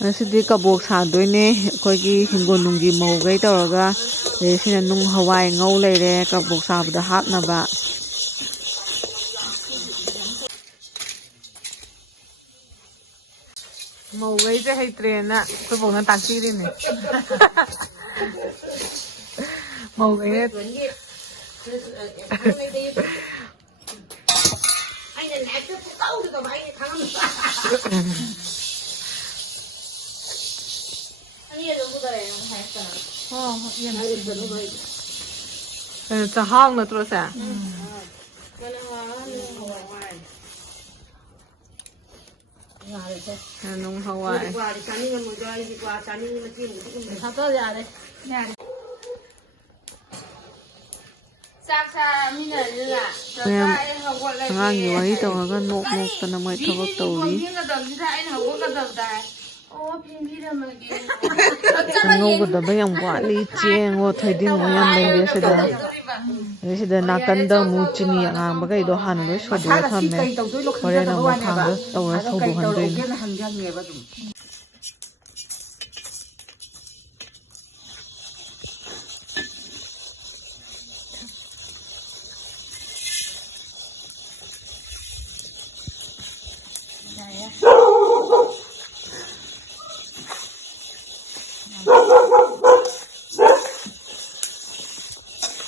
ꯉꯁꯤꯗꯤ ꯀꯕꯣꯛ ꯁꯥꯗꯣꯏꯅꯦ ꯑꯩꯈꯣꯏꯒꯤ ꯍꯤꯡꯒꯣꯜ ꯅꯨꯡꯒꯤ ꯃꯧꯈꯩ ꯇꯧꯔꯒ ꯁꯤꯅ ꯅꯨꯡ ꯍꯋꯥꯏ ꯉꯧ ꯂꯩꯔꯦ ꯀꯕꯣꯛ ꯁꯥꯕꯗ ꯍꯥꯞꯅꯕ ꯃꯧꯈꯩꯁꯦ ꯍꯩꯇ꯭ꯔꯦꯅ ꯑꯩꯈꯣꯏ ꯕꯣꯛꯅ ꯇꯥꯛꯄꯤꯔꯤꯅꯦ ꯃꯧꯈꯩ ꯆꯥꯛꯍꯥꯎ ꯅꯠꯇ꯭ꯔꯣ ꯁꯦ? ꯅꯨꯡ ꯍꯋꯥꯏ ꯃꯌꯥꯝ ꯑꯉꯥꯡꯒꯤ ꯋꯥꯔꯤ ꯇꯧꯔꯒ ꯅꯣꯛ ꯅꯣꯛꯇꯅ ꯃꯣꯏ ꯊꯕꯛ ꯇꯧꯔꯤ ꯉꯧꯒꯗꯕ ꯌꯥꯝ ꯋꯥꯠꯂꯤ ꯆꯦꯡꯉꯣ ꯊꯣꯏꯗꯤꯡꯉꯣ ꯌꯥꯝ ꯂꯩꯔꯦ ꯁꯤꯗ ꯑꯗꯩ ꯁꯤꯗ ꯅꯥꯀꯟꯗ ꯑꯃꯨꯛ ꯆꯤꯅꯤ ꯑꯉꯥꯡꯕꯈꯩꯗꯣ ꯍꯥꯟꯅ ꯂꯣꯏ ꯁꯧꯗꯣꯛꯑ ꯊꯝꯃꯦ ꯍꯣꯔꯦꯟ ꯑꯃꯨꯛ ꯈꯥꯡꯗ ꯇꯧꯔ ꯁꯧꯗꯣꯛꯍꯟꯗꯣꯏꯅꯤ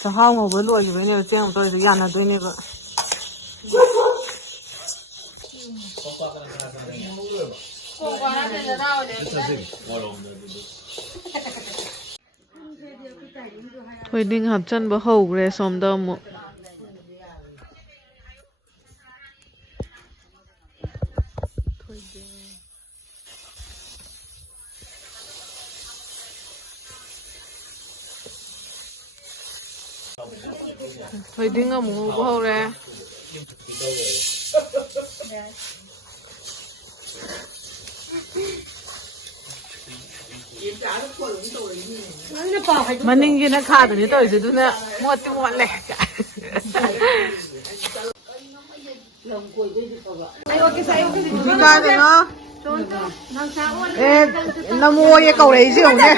ꯆꯥꯛꯍꯥꯎ ꯉꯧꯕ ꯂꯣꯏꯈꯤꯕꯩꯅꯦꯕ ꯆꯦꯡ ꯑꯃꯨꯛ ꯇꯧꯔꯤꯁꯦ ꯌꯥꯅꯗꯣꯏꯅꯦꯕ ꯊꯣꯏꯗꯤꯡ ꯍꯥꯞꯆꯟꯕ ꯍꯧꯈ꯭ꯔꯦ ꯁꯣꯝꯗ ꯑꯃꯨꯛ ꯊꯣꯏꯗꯤꯡ ꯑꯃꯨꯛ ꯉꯧꯕ ꯍꯧꯔꯦ ꯃꯅꯤꯡꯒꯤꯅ ꯈꯥꯗꯅꯤ ꯇꯧꯔꯤꯁꯦ ꯑꯗꯨꯅ ꯃꯣꯠꯇꯤ ꯃꯣꯠꯂꯦ ꯅꯃꯣꯌꯦ ꯀꯧꯔꯛꯏꯁꯦ ꯌꯦꯡꯉꯨꯅꯦ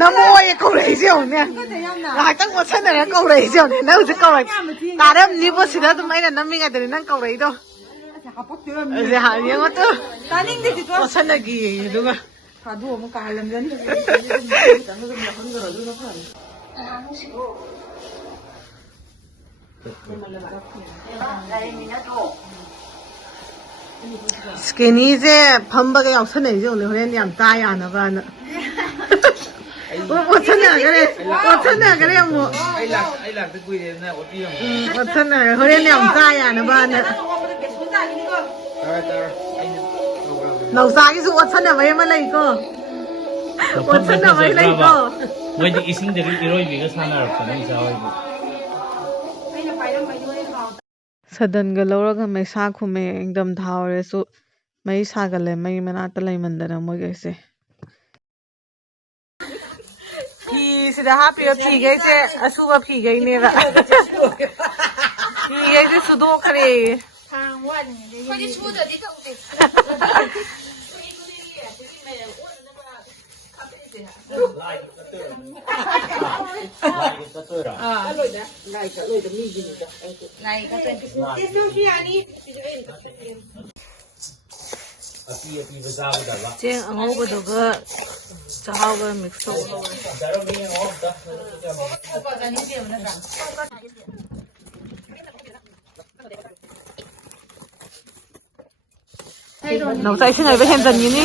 ꯅꯃꯣꯌꯦ ꯀꯧꯔꯛꯏꯁꯦ ꯌꯦꯡꯉꯨꯅꯦ ꯉꯥꯏꯍꯥꯛꯇꯪ ꯃꯣꯠꯁꯟꯅꯔꯒ ꯀꯧꯔꯛꯏꯁꯦ ꯌꯦꯡꯉꯨꯅꯦ ꯅꯪ ꯍꯧꯖꯤꯛ ꯀꯧꯔꯛ ꯇꯥꯔꯝꯅꯤꯕꯣ ꯁꯤꯗ ꯑꯗꯨꯝ ꯑꯩꯅ ꯅꯝꯃꯤꯉꯩꯗꯅꯤ ꯅꯪ ꯀꯧꯔꯛꯏꯗꯣ ꯌꯦꯡꯉꯣ ꯇꯨ ꯃꯣꯠꯁꯟꯅꯈꯤꯌꯦ ꯑꯗꯨꯒ ꯊꯥꯗꯣꯛ ꯑꯃꯨꯛ ꯀꯥꯍꯜꯂꯝꯖꯅꯤ ꯁ꯭ꯀꯦꯅꯤꯁꯦ ꯐꯝꯕꯒ ꯌꯥꯎꯁꯟꯅꯩꯁꯦ ꯌꯦꯡꯉꯨꯅꯦ ꯍꯣꯔꯦꯟ ꯌꯥꯝ ꯆꯥ ꯌꯥꯅꯕꯅ ꯑꯣꯠꯁꯟꯅꯈ꯭ꯔꯦ ꯑꯃꯨꯛ ꯑꯩ ꯂꯥꯛꯇ ꯀꯨꯏꯔꯦꯅ ꯑꯣꯠꯄꯤꯔꯝꯃꯣ ꯑꯣꯠꯁꯟꯅꯈ꯭ꯔꯦ ꯍꯣꯔꯦꯟ ꯌꯥꯝ ꯆꯥ ꯌꯥꯅꯕꯅ ꯅꯥꯎꯆꯥꯒꯤꯁꯨ ꯑꯣꯠꯁꯟꯅꯕꯩ ꯑꯃ ꯂꯩꯀꯣ ꯑꯣꯠꯁꯟꯅꯕꯩ ꯂꯩꯀꯣ ꯃꯣꯏꯗꯤ ꯏꯁꯤꯡꯗꯒꯤ ꯏꯔꯣꯏꯕꯤꯒ ꯁꯥꯟꯅꯔꯛꯄꯅꯦ ꯏꯆꯥ ꯍꯣꯏꯗꯤ ꯁꯗꯟꯒ ꯂꯧꯔꯒ ꯃꯩꯁꯥ ꯈꯨꯝꯃꯦ ꯏꯪꯊꯝꯊꯥ ꯑꯣꯏꯔꯁꯨ ꯃꯩ ꯁꯥꯒꯠꯂꯦ ꯃꯩ ꯃꯅꯥꯛꯇ ꯂꯩꯃꯟꯗꯅ ꯃꯣꯏꯈꯩꯁꯦ ꯐꯤꯁꯤꯗ ꯍꯥꯞꯄꯤꯕ ꯐꯤꯈꯩꯁꯦ ꯑꯁꯨꯕ ꯐꯤꯈꯩꯅꯦꯕ ꯐꯤꯈꯩꯁꯦ ꯁꯨꯗꯣꯛꯈ꯭ꯔꯦ ꯆꯦꯡ ꯑꯉꯧꯕꯗꯨꯒ ꯆꯥꯛꯍꯥꯎꯒ ꯃꯤꯛꯁ ꯇꯧꯕ ꯅꯥꯎꯆꯥ ꯏꯁꯤꯡ ꯍꯩꯕ ꯍꯦꯟꯖꯟꯒꯤꯅꯤ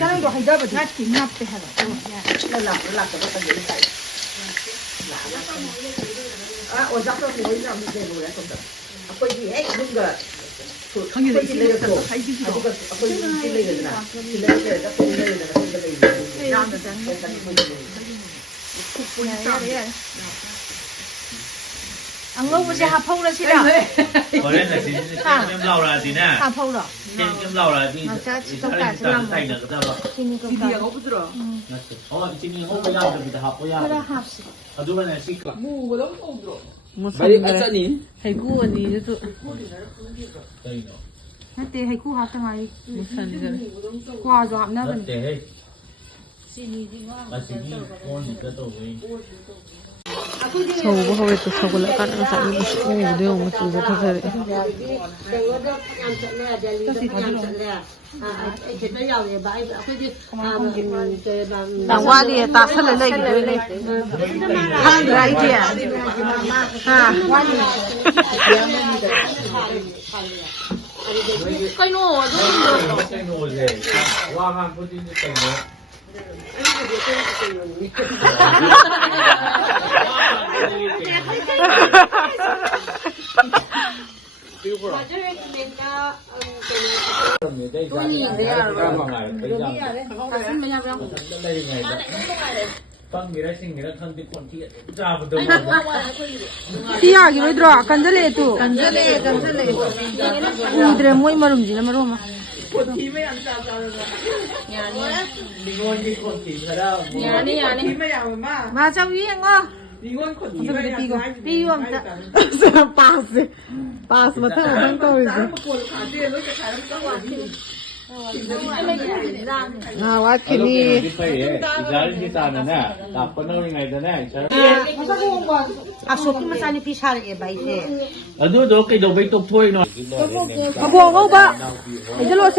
ꯅꯪꯗꯣ ꯍꯩꯗꯕꯗꯤ ꯅꯞꯄꯦ ꯍꯥꯏꯕ ꯑꯣꯖꯥꯗꯣ ꯑꯩꯈꯣꯏꯒꯤ ꯍꯦꯛ ꯌꯨꯝꯒ ꯑꯩꯈꯣꯏꯒꯤ ꯂꯩꯔꯛꯇꯣ ꯑꯗꯨꯒ ꯑꯩꯈꯣꯏ ꯌꯨꯝꯒꯤ ꯂꯩꯔꯦꯗꯅ ꯂꯩꯔꯒ ꯑꯩꯈꯣꯏ ꯂꯩꯔꯦꯗꯅ ꯑꯩꯈꯣꯏꯗ 안 먹어보지 하파우라 싫어. Hồi là thì em lau là thì nè. 하파우라. Em lau là thì 진짜 thì 똑같이 ta 랑 thành được cái đó. 지니 거 비디가 없더라. 지금 호흡 야 được thì học có ya. 그래 합시. 아 누가 내 식. 뭐 너무 없더라. มุส 말이 ลิมเลย 맞자니? ให้กู้อันนี้จะ đây nó. 그때 해고 하다가 มุสลิมเลย 과도 안 Nó 나가는. để mà chỉ đi con thì cái tổ ấy. โชว์ว่าเขาไปตัวโชว์แล้วกันอันสักนิดโอ้เดี๋ยวมาจูบเขาเลย บางว่าดีตาสั่นเลยเลยทางไรเดียฮะว่าดีก็โน่ด้วย Cái nồi gì? Qua hàng có tin cái nồi. 피하기 왜 들어? 간절해 또. 간절해. 이들의 모이 마름지나 마로마. 맞아 위에 거. 이건 콘티가 비유함다. pass มาเท่าทั้งตัวเลย 다른 거 가지에 이렇게 다른 거 가지. ว่าที่นี่ 아 소금 산이 피샤를 바이세. Đó cái đầu bê tục thôi nó. 아고 봐. 이제로 오세.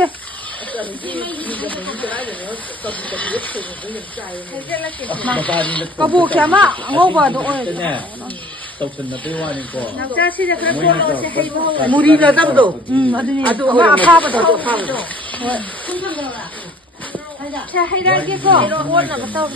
아고 캐마 먹어도 오늘. Tục tình là cái hoa này có. 남자 시대 그래 보러 오세 해보. 물이라 담도. 아드니. 아파봐도. 자 해달기서 원나 갔다.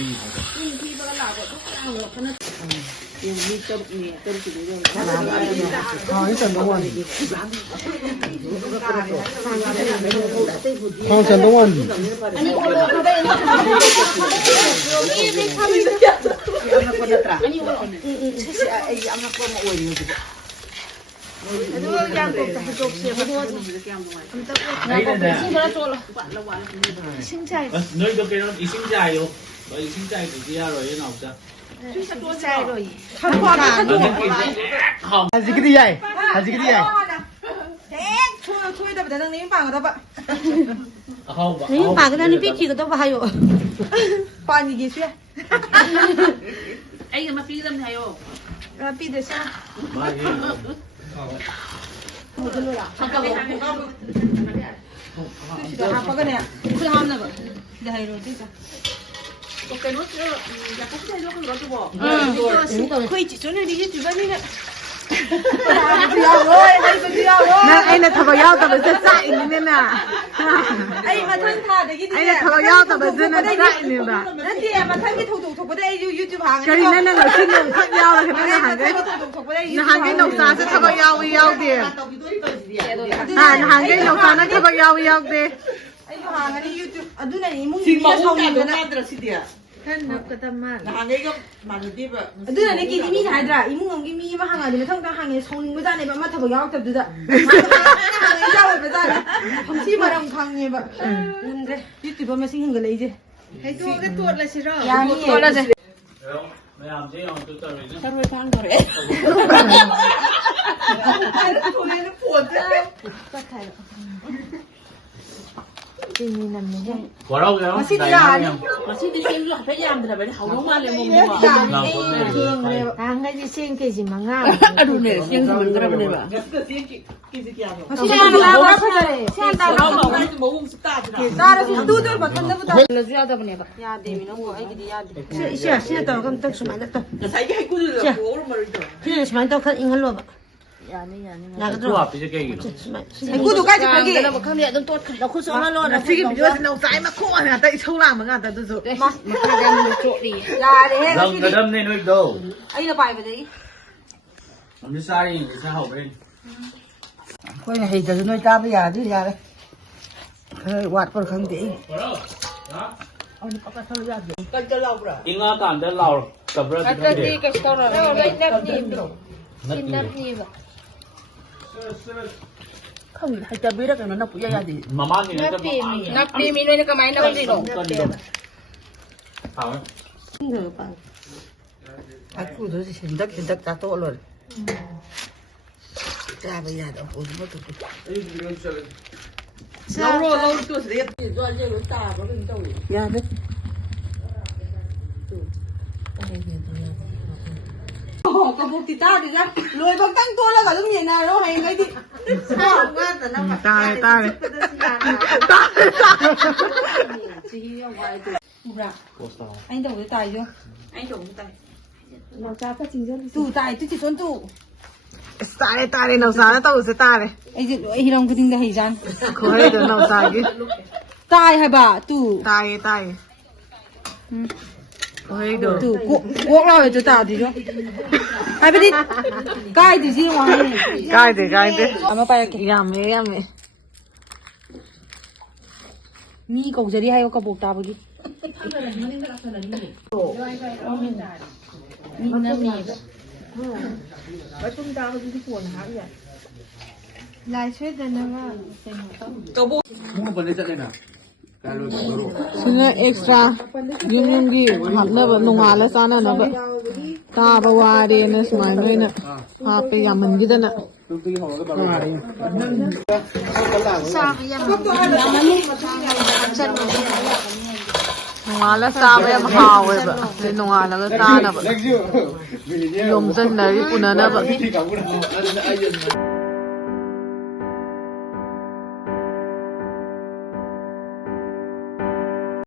Nơi đó cái đó ý sinh dài không? Rồi ý sinh dài thì ra rồi thế nào chứ? 아직 그리 야이 아직 그리 야이 초에다 대장님 방어다 봐. Không, 이 막나니 삐치고도 봐요. 빠니기 쉬어. Anh mà phi lâm thầy ồ. 삐들 쉬어. 아빠가네. 그래 하나 봐. 내가 이러 진짜. Cái nút là có thầy luôn rồi bộ. 거의 전에 이게 주변이네. นั่นไอ้เนี่ยทำกับยาวแต่เป็นเจ้าอินนี่น่ะ 아이 마탄타 되기 ไอ้เนี่ยทำกับยาวแต่เป็นเจ้าอินนี่น่ะ 난디 마탄기 도둑보다 유튜브 방. ก็นี่นั่นน่ะขึ้นหนึ่งขัดยาวเลยแค่นั้นหันไป 도둑보다 หันไปหนกซาจะทำกับยาวอียาวเดียวหันไปหนกซานั่นทำกับยาวอียาวเดียว 아이고 하가리 유튜브 누나 이몽이 성이잖아. 누나 내 기님이 다더라. 이몽 넘기 미만 항아리 성당 항에 성ning 보자네. 엄마 타고 야옥답두다. 항에 야옥 보자네. 방시바랑 강에 봐. 근데 유튜브 보면 생긴 거 이제. 해도 그 또라 싫어. 야니. 또라지. Mày làm thế không? Tôi tao rồi. Sao rồi sang rồi đấy. 돈에는 보자. Có đâu kìa? 맛있지야 아니. Mà xin đi xem là phải làm thì là phải hậu đúng mà lên mồm mà. 한 가지 생계지만 아. À đủ này xem rồi mình ra bên đây bà. 따라서 두들 받던데보다. Là bên này bà. 야, 내미는 거 아이들이 야. 시야 시야 또 그럼 떡 수만 또. Thấy cái cú là cố mà rồi. 그래, 수만 또 인걸로 봐. Thu hợp thì cái gì nó? 구두까지 거기. 내가 그 내가 또 너 코스 하나 너. 지금 이거 너무 싸이 막 코가 나 또 초랑 뭔가 또 또. 야, 내 Đâu cái đâm nên nuôi đâu? 아이가 봐야 돼. Nó sai đi thì sao học lên? 거기 해도 너희 따로 야지 야래 그 왓벌 강대 Có đâu? Đó. Cần cho lâu rồi. Ý ngã tàn cho lầu tập ra thì không để. cái store. ꯅꯠꯇꯦ ꯈꯪꯗꯦ ꯍꯩꯇꯕꯩꯔ ꯀꯩꯅꯣ ꯅꯞꯄꯨ ꯌꯥꯗꯦ ꯃꯃꯥꯡꯒꯤ ꯅꯠꯇꯕ ꯅꯞꯄꯤ ꯃꯤ ꯅꯣꯏꯅ ꯀꯃꯥꯏꯅ ꯅꯞꯄꯤꯅꯣ ꯑꯀꯨꯗꯨꯗꯤ ꯍꯤꯟꯗꯛ ꯆꯥꯊꯣꯛꯑ ꯂꯣꯏꯔꯦ ꯆꯥꯕ ꯌꯥꯗꯕ ꯄꯣꯠꯁꯨ ꯂꯧꯔꯣ ꯇꯨ ꯁꯤꯗꯩ ꯇꯥꯕ ꯀꯩꯅꯣ ꯇꯧꯋꯤ ꯌꯥꯗꯦ ꯀꯕꯣꯛꯇꯤ ꯇꯥꯗꯦꯗ ꯂꯣꯏꯕꯛꯇꯪ ꯇꯣꯜꯂꯒ ꯑꯗꯨꯝ ꯌꯦꯟꯅꯔꯣ ꯍꯌꯦꯡꯈꯩꯗꯤ ꯇꯥꯔꯦ ꯇꯥꯔꯦ ꯎꯕ꯭ꯔꯥ ꯑꯩꯅ ꯇꯧꯕꯗ ꯇꯥꯏꯖꯣ ꯑꯩꯅ ꯇꯧꯕꯗ ꯇꯥꯏ ꯇꯨ ꯇꯥꯏ ꯇꯨ ꯆꯤꯆꯣꯟ ꯇꯨ ꯇꯥꯔꯦ ꯅꯧꯆꯥꯅ ꯇꯧꯕꯁꯦ ꯇꯥꯔꯦ ꯑꯩꯁꯦ ꯂꯣꯏ ꯍꯤꯔꯝ ꯈꯨꯗꯤꯡꯗ ꯍꯩꯖꯥꯟ ꯈꯨꯍꯩꯗꯣ ꯅꯧꯆꯥꯒꯤ ꯇꯥꯏ ꯍꯥꯏꯕ ꯇꯨ ꯇꯥꯏꯌꯦ ꯈꯨꯍꯩꯗꯣ ꯇꯨ ꯀꯣꯛ ꯂꯥꯎꯋꯦ ꯇꯥꯗꯤꯖꯣ ꯍꯥꯏꯕꯗꯤ ꯀꯥꯏꯗꯤ ꯁꯤ ꯋꯥꯅꯤ ꯀꯥꯏꯗꯦ ꯑꯃ ꯄꯥꯏꯔꯛꯀꯦ ꯌꯥꯝꯃꯦ ꯃꯤ ꯀꯧꯖꯔꯤ ꯍꯥꯏꯌꯣ ꯀꯕꯣꯛ ꯇꯥꯕꯒꯤ ꯂꯥꯏ ꯁꯣꯏꯗꯅꯕ ꯁꯤꯅ ꯑꯦꯛꯁꯇ꯭ꯔꯥ ꯌꯨꯝꯒꯤ ꯍꯥꯞꯅꯕ ꯅꯣꯡꯉꯥꯜꯂ ꯆꯥꯅꯅꯕ ꯇꯥꯕ ꯋꯥꯔꯦꯅ ꯁꯨꯃꯥꯏꯅ ꯑꯣꯏꯅ ꯍꯥꯞꯄꯦ ꯌꯥꯝꯃꯟꯈꯤꯗꯅ ꯅꯣꯡꯉꯥꯜꯂ ꯆꯥꯕ ꯌꯥꯝ ꯍꯥꯎꯋꯦꯕ ꯑꯗꯩ ꯅꯣꯡꯉꯥꯜꯂꯒ ꯆꯥꯅꯕ ꯌꯣꯝꯁꯤꯟꯅꯔꯤ ꯎꯅꯅꯕ